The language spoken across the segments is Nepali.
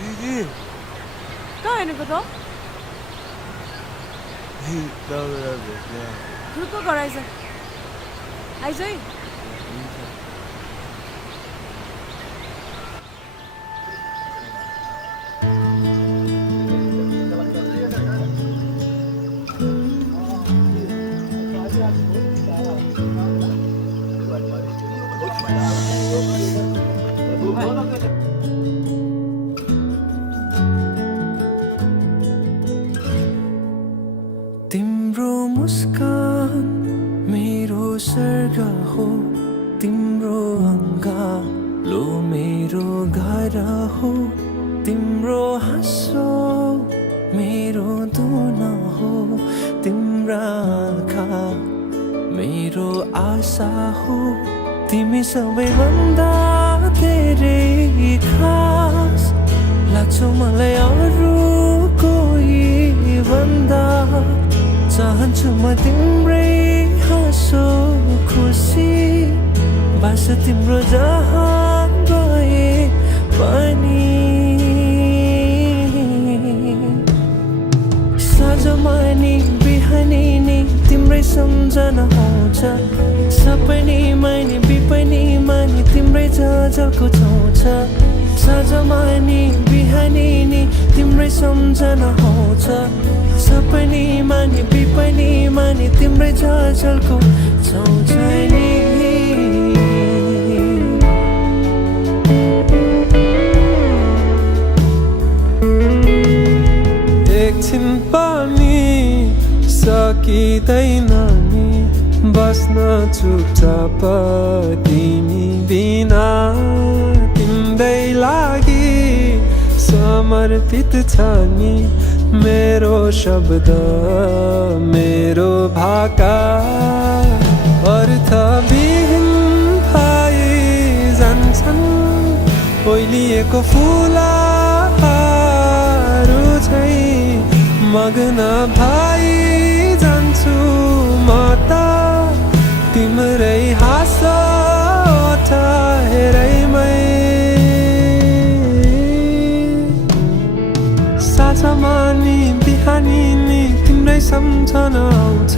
दिदी कहाँ हिँडेको त तपाईँलाई भेट्न ठुलो घर आइज आइज है तिम्रो मुस्कान मेरो स्वर्ग हो तिम्रो अङ्गालो मेरो घर हो तिम्रो हाँसो मेरो दुन हो तिम्रा आँखा मेरो आशा हो तिमी सबैभन्दा धेरै खास लाग्छौ मलाई अरू कोही भन्दा चाहन्छु म तिम्रै हाँसो खुसी बास तिम्रो जहाँ गए पनि साँझमा नि बिहानी नि तिम्रै सम्झना आउँछ सपनीमा नि बिपनीमा नि तिम्रै झलको छाउँछ साँझमा नि बिहानी नि तिम्रै सम्झना आउँछ सपनीमा नि बिपनीमा नि तिम्रै झलको छाउँछ नि एकछिन पनि सकिँदैन नि बस्न चुपचाप तिमी बिना तिम्रै लागि समर्पित छ नि मेरो शब्द मेरो भाका अर्थविहीन भइ जान्छन् ओइलिएको फुलहरू झैँ मग्न भइ जान्छु म त तिम्रै हाँसो हेरैमै साँझमा नि बिहानी नि तिम्रै सम्झना आउँछ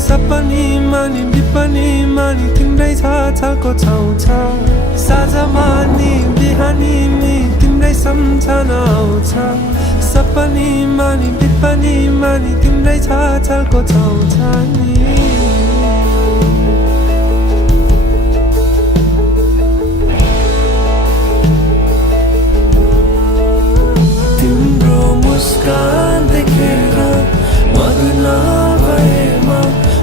सपनीमा नि बिपनीमा नि तिम्रै झलको छाउँछ साँझमा नि बिहानी नि तिम्रै सम्झना आउँछ सपनीमा नि बिपनीमा नि तिम्रै झलको छाउँछ नि मुस्कान देखेर मग्न भएमा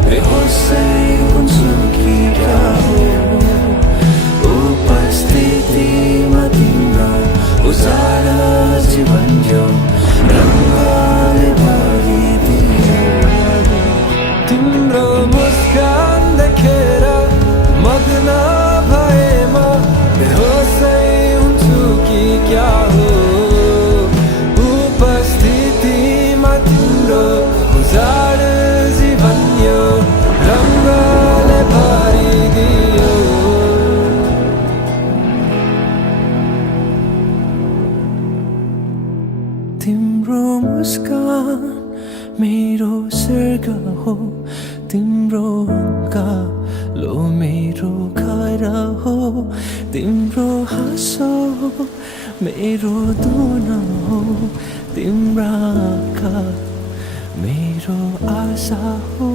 बेहोसै हुन्छु कि क्या हो उपस्थितिमा तिम्रो उजाला जीवन यो रङ्गले भरिदियो तिम्रो मुस्कान देखेर मग्न भएमा बेहोसै हुन्छु कि क्या हो उजाड जीवन यो रङ्गले भरिदियो तिम्रो मुस्कान मेरो स्वर्ग हो तिम्रो अङ्गालो मेरो घर हो तिम्रो हाँसो मेरो दुन हो तिम्रा आँखा मेरो आशा हो